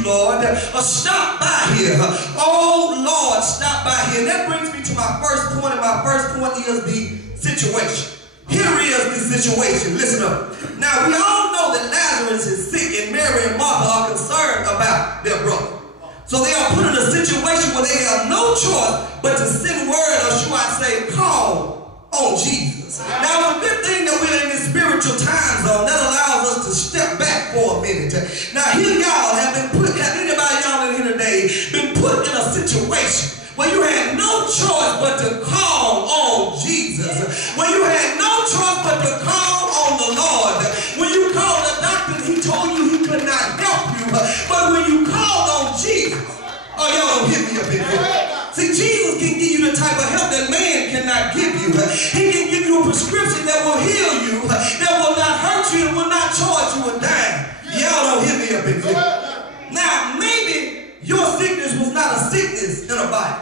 you, Lord. Stop by here. Oh, Lord, stop by here. And that brings me to my first point, and my first point is the situation. Here is the situation. Listen up. Now, we all know that Lazarus is sick, and Mary and Martha are concerned about their brother. So they are put in a situation where they have no choice but to send word, or should I say, call on Jesus. Now, it's a good thing that we're in this spiritual time zone. That allows us to step back for a minute. Now, here y'all have anybody y'all in here today been put in a situation where you had no choice but to call on Jesus, where you had no choice but to call on the Lord. When you called the doctor, he told you he could not help you, but when you called on Jesus, oh, y'all don't hear me up in here. See, Jesus can give you the type of help that man cannot give you. He can give you a prescription that will heal you, that will not hurt you, and will not charge you a dime. Y'all don't hear me up in here. Now, maybe your sickness was not a sickness in a body.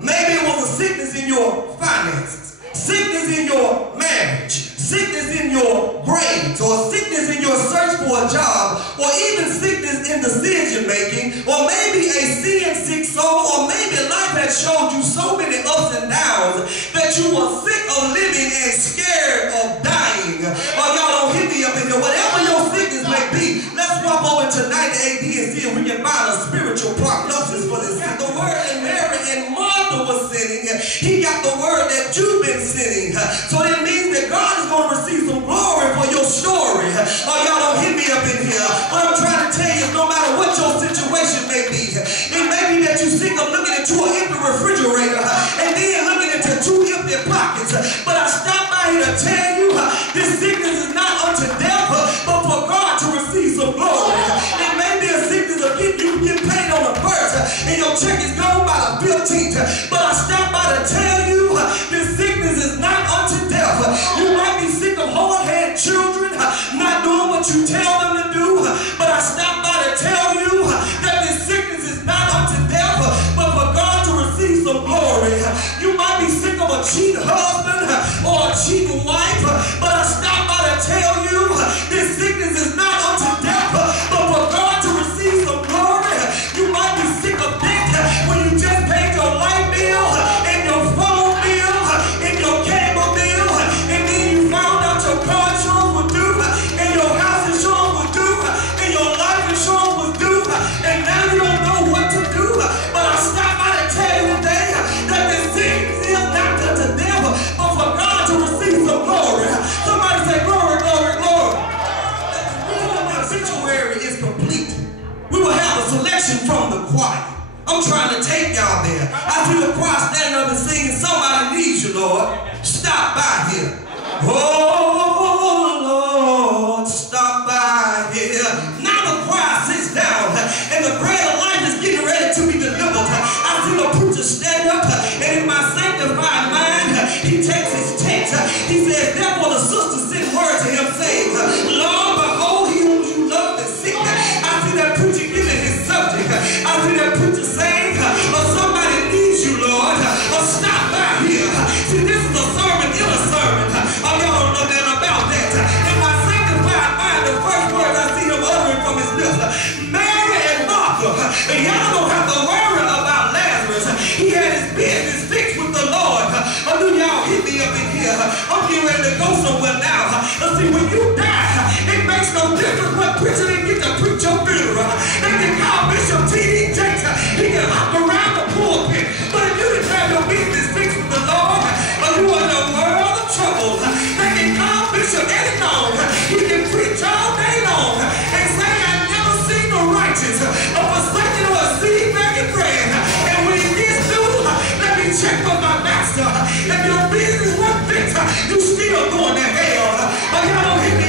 Maybe it was a sickness in your finances, sickness in your marriage, sickness in your grades, or sickness in your search for a job, or even sickness in decision making, or maybe a sin-sick soul, or maybe life has showed you so many ups and downs that you were sick of living and scared of dying. Oh, y'all don't hit me up in here. Whatever your sickness may be, let's swap over tonight to AD and see if we can find a spiritual prognosis for this. The word that Mary and Martha was sending, he got the word that you've been sending. So that means that God is going to receive some glory for your story. Oh, y'all don't hit me up in here. What I'm trying to tell you is no matter what your situation may be, it may be that you're sick of looking into an empty refrigerator and then looking into two empty pockets. But I stopped by here to tell you this sickness is not unto death, but for God to receive some glory. It may be a sickness of you get paid on the 1st and your check is gone by the 15th. But I stopped by to tell you this sickness is not unto death. You might be sick of hard-headed children not doing what you tell them to do, but I stopped by to tell you that this sickness is not unto death, but for God to receive some glory. You might be sick of a cheating husband or a cheating wife, but I stopped by to tell you this sickness is not unto death, but for God to receive some glory. You might be sick of debt when you just paid your light bill and your phone bill and your cable bill, and then you found out your car insurance was due and your house insurance was due and your life insurance was due, and now you don't know what to do. But I stopped by to tell you today that this sickness is not unto death, but for God to receive some glory. Somebody say glory, glory, glory. The obituary is complete. We will have a selection from the choir. I'm trying to take y'all there. I see the choir standing up and singing, somebody needs you, Lord. Stop by here. Oh, Lord, stop by here. Now the choir sits down and the bread of life is getting ready to be delivered. I see the preacher stand up and in my sanctified mind, he takes his text. He says, therefore the sister sent word to him saying, Lord, behold, he whom you love is sick. I see that preacher giving his subject. I see that preacher saying, somebody needs you, Lord. Stop by here. See, this is a sermon in a sermon. Y'all don't know that about that. In my sanctified mind, the first words I see him uttering from his lips, Mary and Martha, y'all don't have to worry about Lazarus. He had his business fixed with the Lord. Do y'all hit me up in here? I'm getting ready to go somewhere now. See, when you die, it makes no difference what preacher didn't get to preach your funeral. They can call Bishop T.D. Jakes. He can hop around the pulpit. But if you didn't have your business fixed with the Lord, you are in a world of trouble. They can call Bishop Eddie Long. He can preach all day long and say, I've never seen the righteous forsaken or a seed begging bread. And when he gets through, let me check for my master. If your business wasn't fixed, you still going to hell. Y'all don't hit me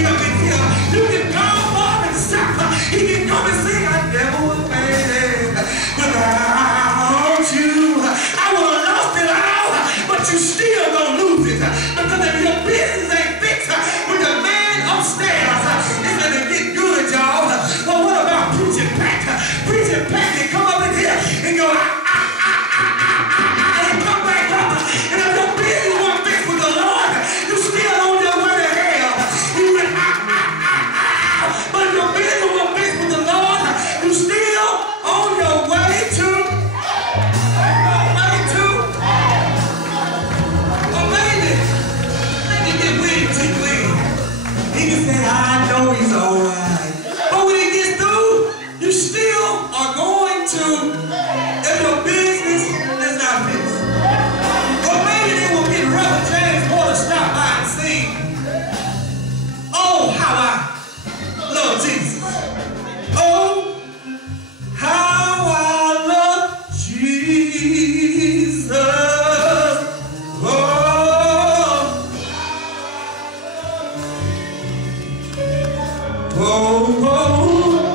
Oh, oh.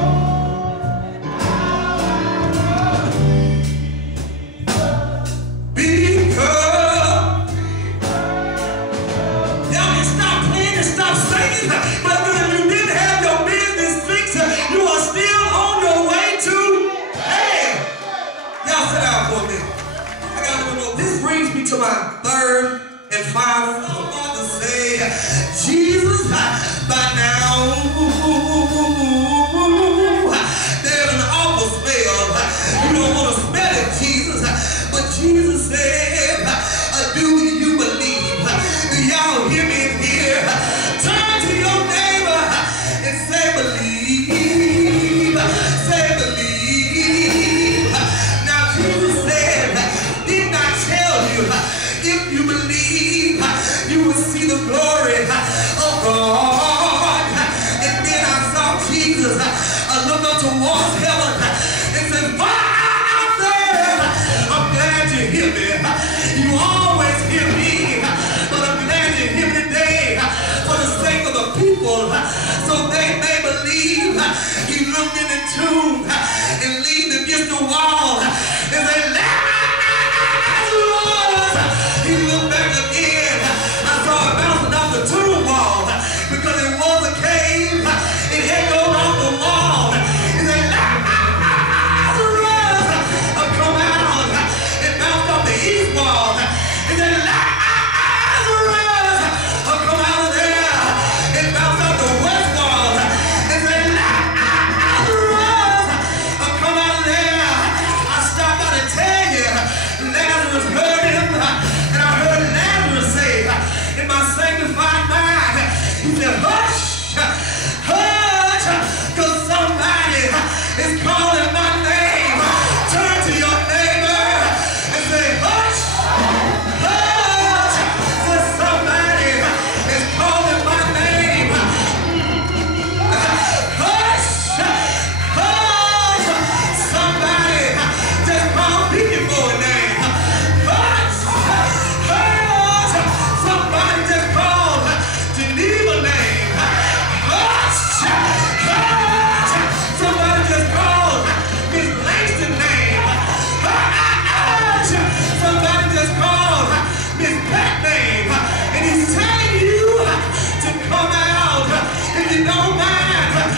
To my third and final thought to say, Jesus, by now, there's an awful smell. You don't want to smell it, Jesus. But Jesus said, do you believe? Do y'all hear me in here? Turn to your neighbor and say, believe. Say, believe. Now, Jesus said, did not tell you, if you believe, you will see the glory of God. And then I saw Jesus look up towards heaven and said, Father, I'm glad you hear me. You always hear me, but I'm glad you hear me today for the sake of the people, so they may believe. He looked in the tomb and leaned against the wall and said, he looked back again. I saw it bouncing off the tomb wall because it was a cave. It had gone off the wall. And then Lazarus come out and bounced off the east wall. And then Lazarus come out of there and bounced off the west wall. And then Lazarus come out of there. I stopped by to tell you, Lazarus heard him. In my sanctified mind, he said, hush, hush, because somebody is calling my name. Turn to your neighbor and say, hush, hush, because somebody is calling my name. Hush, hush, somebody just called me for a name. Hush, hush, somebody just called Geneva name. Hush, hush, somebody just called Miss Langston name. Hush, somebody just called Miss Pat name. And he's telling you to come out if you don't mind.